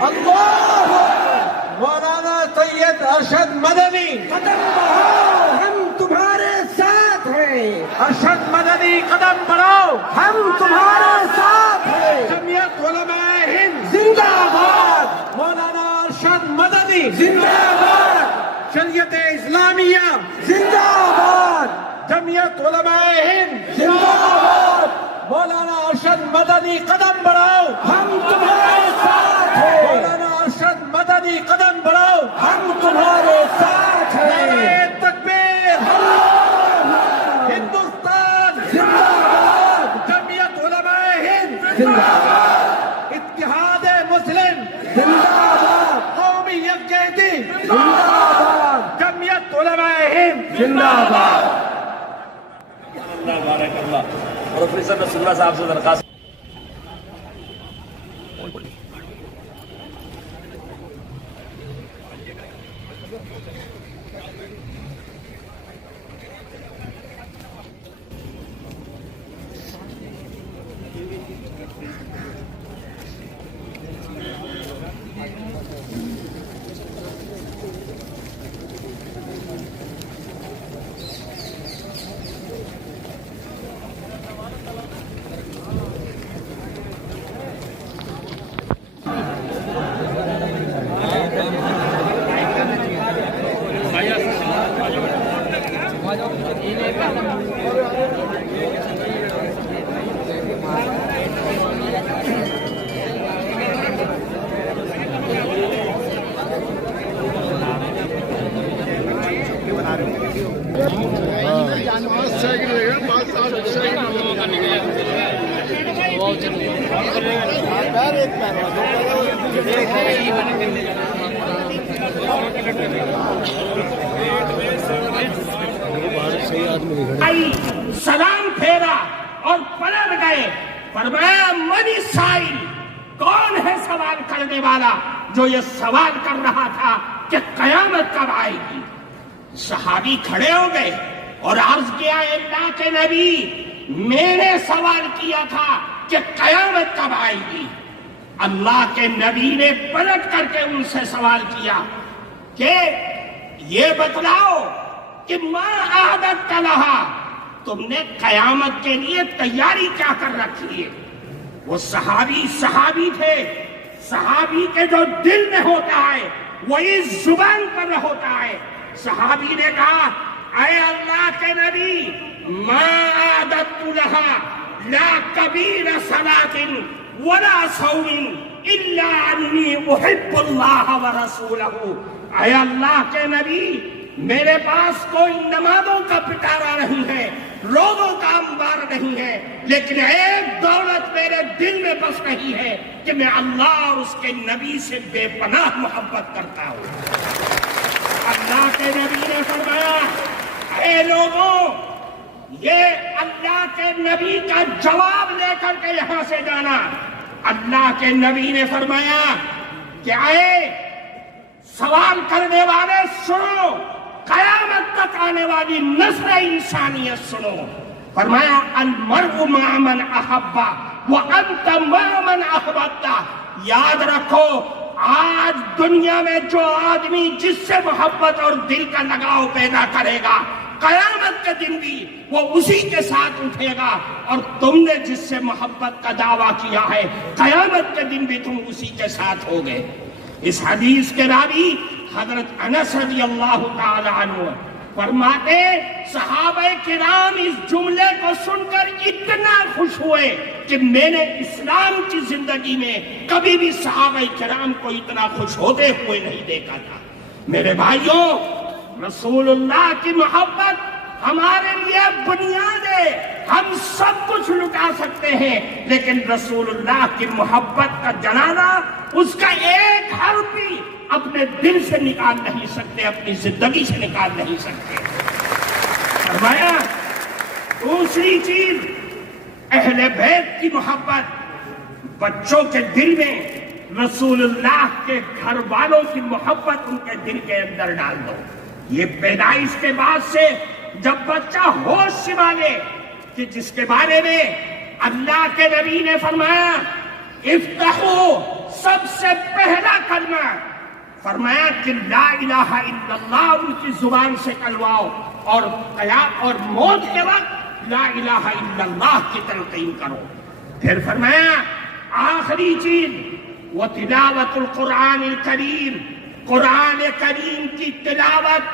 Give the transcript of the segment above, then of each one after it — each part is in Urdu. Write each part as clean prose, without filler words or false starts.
ہند، اللہ مولانا سید ارشد مدنی، قدم بڑھاؤ ہم تمہارے ساتھ ہیں، ارشد مدنی قدم بڑھاؤ، ہم تمہارے ساتھ ہیں، جمعیت علماء ہند زندہ باد، مولانا ارشد مدنی، زندہ باد، شریعت اسلامیہ، زندہ باد، جمعیت علماء ہند زندہ باد، مولانا ارشد مدنی قدم بڑھاؤ، ہم تمہارے ساتھ ہیں، مولانا ارشد مدنی قدم بڑھاؤ، ہم تمہارے ساتھ ہیں، نعرہ تکبیر، ہندوستان زندہ باد، جمعیت علماء ہند، زندہ باد، اتحاد مسلم، زندہ باد، قومی یکجہتی، زندہ باد، جمعیت علماء ہند زندہ باد۔ بارک اللہ۔ اور پروفیسر رسول اللہ صاحب سے درخواست سلام پھیرا اور پلٹ گئے، فرمایا من سائل، کون ہے سوال کرنے والا جو یہ سوال کر رہا تھا کہ قیامت کب آئے گی؟ صحابی کھڑے ہو گئے اور عرض کیا، اللہ کے نبی میں نے سوال کیا تھا کہ قیامت کب آئے گی؟ اللہ کے نبی نے پلٹ کر کے ان سے سوال کیا کہ یہ بتلاؤ کہ ما اعددت لہا، تم نے قیامت کے لیے تیاری کیا کر رکھی ہے؟ وہ صحابی تھے، صحابی کے جو دل میں ہوتا ہے وہی زبان پر ہوتا ہے۔ صحابی نے کہا، اے اللہ کے نبی، ما اعددت لہا لا کبیر صلاۃ ولا صوم الا انی احب اللہ ورسولہ۔ اے اللہ کے نبی، میرے پاس کوئی نمازوں کا پٹارا نہیں ہے، روزوں کا انبار نہیں ہے، لیکن ایک دولت میرے دل میں بس رہی ہے کہ میں اللہ اور اس کے نبی سے بے پناہ محبت کرتا ہوں۔ اللہ کے نبی نے فرمایا، اے لوگوں، یہ اللہ کے نبی کا جواب لے کر کے یہاں سے جانا۔ اللہ کے نبی نے فرمایا کہ اے سوال کرنے والے سنو، قیامت تک آنے والی نسل انسانیت سنو۔ فرمایا، المرء مع من احب وانت مع من احببت۔ یاد رکھو، آج دنیا میں جو آدمی جس سے محبت اور دل کا لگاؤ پیدا کرے گا، قیامت کے دن بھی وہ اسی کے ساتھ اٹھے گا، اور تم نے جس سے محبت کا دعویٰ کیا ہے، قیامت کے دن بھی تم اسی کے ساتھ ہوگے۔ اس حدیث کے راوی حضرت انس رضی اللہ تعالی عنہ فرماتے، صحابہ کرام اس جملے کو سن کر اتنا خوش ہوئے کہ میں نے اسلام کی زندگی میں کبھی بھی صحابہ کرام کو اتنا خوش ہوتے ہوئے نہیں دیکھا تھا۔ میرے بھائیوں، رسول اللہ کی محبت ہمارے لیے بنیاد ہے۔ ہم سب کچھ لٹا سکتے ہیں، لیکن رسول اللہ کی محبت کا جنازہ، اس کا ایک حرف بھی اپنے دل سے نکال نہیں سکتے، اپنی زندگی سے نکال نہیں سکتے۔ فرمایا، دوسری چیز، اہل بیت کی محبت۔ بچوں کے دل میں رسول اللہ کے گھر والوں کی محبت ان کے دل کے اندر ڈال دو۔ یہ پیدائش کے بعد سے جب بچہ ہوش سنبھالے، کہ جس کے بارے میں اللہ کے نبی نے فرمایا، افتحوا سب سے پہلا کلمہ فرمایا کہ لا الہ الا اللہ ان کی زبان سے کلواؤ، اور موت کے وقت لا الہ الا اللہ کی تلقین کرو۔ پھر فرمایا آخری چیز وہ تلاوت القرآن الکریم، قرآن کریم کی تلاوت،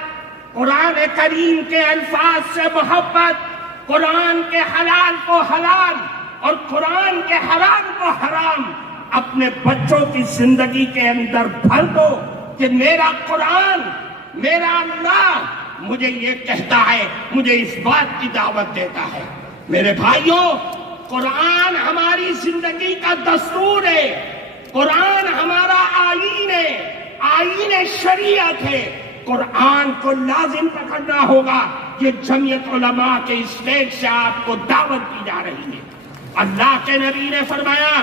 قرآن کریم کے الفاظ سے محبت، قرآن کے حلال کو حلال اور قرآن کے حرام کو حرام اپنے بچوں کی زندگی کے اندر بھر دو کہ میرا قرآن، میرا اللہ مجھے یہ کہتا ہے، مجھے اس بات کی دعوت دیتا ہے۔ میرے بھائیوں، قرآن ہماری زندگی کا دستور ہے، قرآن ہمارا آئین ہے، آئین شریعت ہے۔ قرآن کو لازم پکڑنا ہوگا۔ یہ جمعیت علماء کے اسٹیج سے آپ کو دعوت دی جا رہی ہے۔ اللہ کے نبی نے فرمایا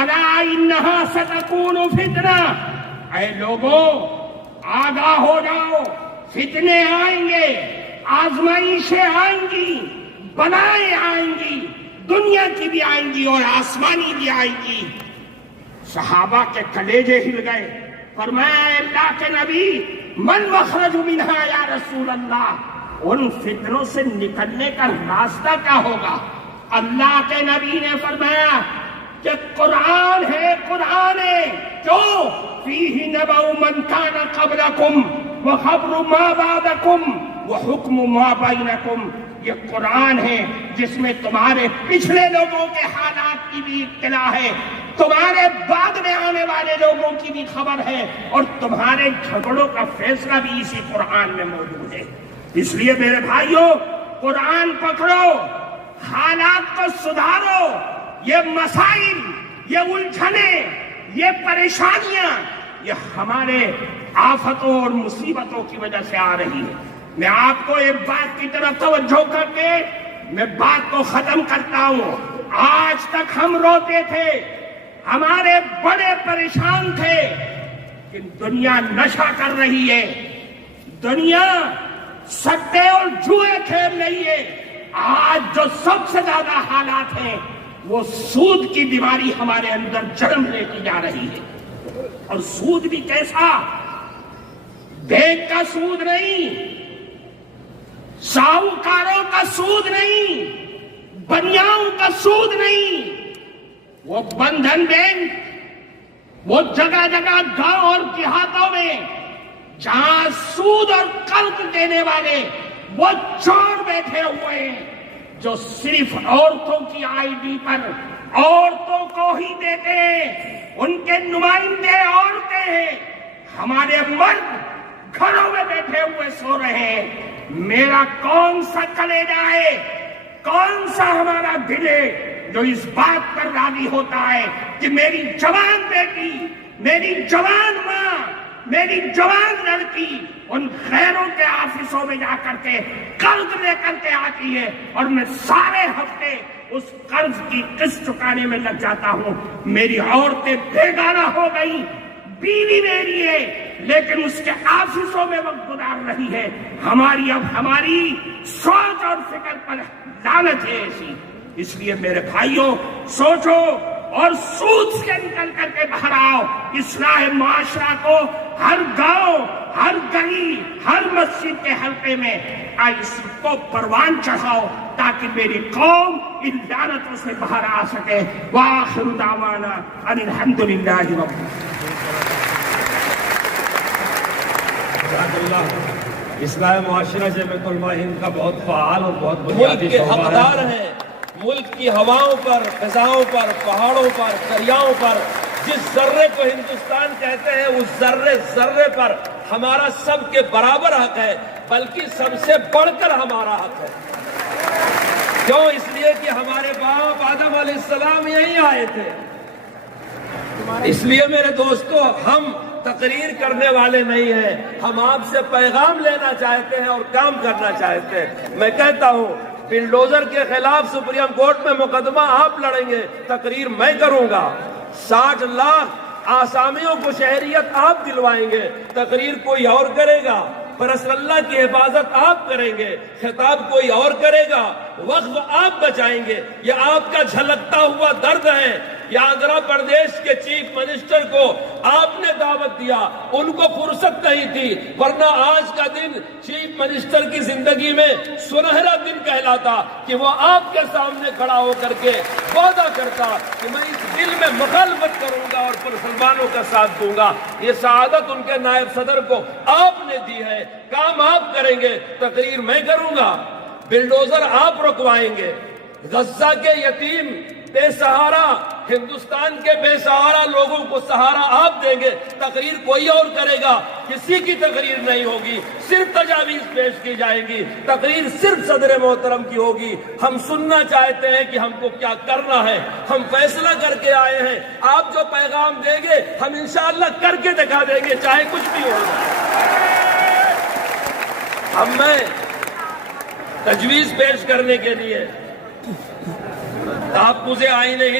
الا انہا ستکون فتنہ، اے لوگوں آگاہ ہو جاؤ، فتنے آئیں گے، آزمائشیں آئیں گی، بلائیں آئیں گی، دنیا کی بھی آئیں گی اور آسمانی بھی آئیں گی۔ صحابہ کے کلیجے ہل گئے۔ فرمایا اے اللہ کے نبی من مخرج منہا یا رسول اللہ، ان فتنوں سے نکلنے کا راستہ کیا ہوگا؟ اللہ کے نبی نے فرمایا کہ قرآن ہے، قرآن ہے جو فیہ نبأ من کان قبلکم وخبر ما بعدکم وحکم ما بینکم۔ یہ قرآن ہے جس میں تمہارے پچھلے لوگوں کے حالات کی بھی اطلاع ہے، تمہارے بعد میں آنے والے لوگوں کی بھی خبر ہے، اور تمہارے جھگڑوں کا فیصلہ بھی اسی قرآن میں موجود ہے۔ اس لیے میرے بھائیوں، قرآن پکڑو، حالات کو سدھارو۔ یہ مسائل، یہ الجھنیں، یہ پریشانیاں، یہ ہمارے آفتوں اور مصیبتوں کی وجہ سے آ رہی ہے۔ میں آپ کو ایک بات کی طرف توجہ کر کے میں بات کو ختم کرتا ہوں۔ آج تک ہم روتے تھے، ہمارے بڑے پریشان تھے کہ دنیا نشہ کر رہی ہے، دنیا سٹے اور جوئے کھیل رہی ہے۔ آج جو سب سے زیادہ حالات ہیں وہ سود کی بیماری ہمارے اندر جنم لیتی جا رہی ہے۔ اور سود بھی کیسا؟ بینک کا سود نہیں، ساہوکاروں کا سود نہیں، بنیاؤں کا سود نہیں، وہ بندھن بینک، وہ جگہ جگہ گاؤں اور دیہاتوں میں جہاں سود اور قرض دینے والے وہ چور بیٹھے ہوئے ہیں جو صرف عورتوں کی آئی ڈی پر عورتوں کو ہی دیتے ہیں، ان کے نمائندے عورتیں ہیں۔ ہمارے مرد گھروں میں بیٹھے ہوئے سو رہے ہیں۔ میرا کون سا کلیجہ ہے، کون سا ہمارا دل ہے جو اس بات پر راضی ہوتا ہے کہ میری جوان بیٹی، میری جوان ماں، میری جوان لڑکی ان خیروں کے آفسوں میں جا کر کے قرض لے کر کے آتی ہے اور میں سارے ہفتے اس قرض کی قسط چکانے میں لگ جاتا ہوں۔ میری عورتیں بیگانہ ہو گئی، بیوی میری ہے لیکن اس کے آفسوں میں وقت گزار رہی ہے۔ ہماری سوچ اور فکر پر لعنت ہے ایسی۔ اس لیے میرے بھائیوں، سوچو اور سود سے نکل کر کے باہر آؤ۔ اصلاح معاشرہ کو ہر گاؤں، ہر گلی، ہر مسجد کے حلقے میں اس کو پروان چڑھاؤ تاکہ میری قوم ان لعنتوں سے باہر آ سکے۔ وآخر دعوانا ان الحمد للہ رب اصلاح معاشرہ جمعیت علماء ہند کا بہت فعال اور بہت ملک بنیادی کے شعبہ حقدار ہے۔ ہیں، ملک کی ہواؤں پر، فضاؤں پر، پہاڑوں پر، دریاؤں پر، جس ذرے کو ہندوستان کہتے ہیں اس ذرے ذرے پر ہمارا سب کے برابر حق ہے، بلکہ سب سے بڑھ کر ہمارا حق ہے۔ کیوں؟ اس لیے کہ ہمارے باپ آدم علیہ السلام یہیں آئے تھے۔ اس لیے میرے دوستو، ہم تقریر کرنے والے نہیں ہیں، ہم آپ سے پیغام لینا چاہتے ہیں اور کام کرنا چاہتے ہیں۔ میں کہتا ہوں بلڈوزر کے خلاف سپریم کورٹ میں مقدمہ آپ لڑیں گے، تقریر میں کروں گا۔ 60 لاکھ آسامیوں کو شہریت آپ دلوائیں گے، تقریر کوئی اور کرے گا۔ رسول اللہ کی حفاظت آپ کریں گے، خطاب کوئی اور کرے گا۔ وقف آپ بچائیں گے، یہ آپ کا جھلکتا ہوا درد ہے۔ کہ آندھرا پردیش کے چیف منسٹر کو آپ نے دعوت دیا، ان کو فرصت نہیں تھی، ورنہ آج کا دن چیف منسٹر کی زندگی میں سنہرا دن کہلاتا کہ وہ آپ کے سامنے کھڑا ہو کر کے وعدہ کرتا کہ میں اس بل میں مخالفت کروں گا اور مسلمانوں کا ساتھ دوں گا۔ یہ سعادت ان کے نائب صدر کو آپ نے دی ہے، کام آپ کریں گے، تقریر میں کروں گا، بلڈوزر آپ رکوائیں گے، غزہ کے یتیم بے سہارا، ہندوستان کے بے سہارا لوگوں کو سہارا آپ دیں گے، تقریر کوئی اور کرے گا، کسی کی تقریر نہیں ہوگی، صرف تجاویز پیش کی جائیں گی، تقریر صرف صدر محترم کی ہوگی۔ ہم سننا چاہتے ہیں کہ ہم کو کیا کرنا ہے، ہم فیصلہ کر کے آئے ہیں، آپ جو پیغام دیں گے ہم انشاءاللہ کر کے دکھا دیں گے، چاہے کچھ بھی ہو جائے۔ اب میں تجویز پیش کرنے کے لیے آپ مجھے آئینے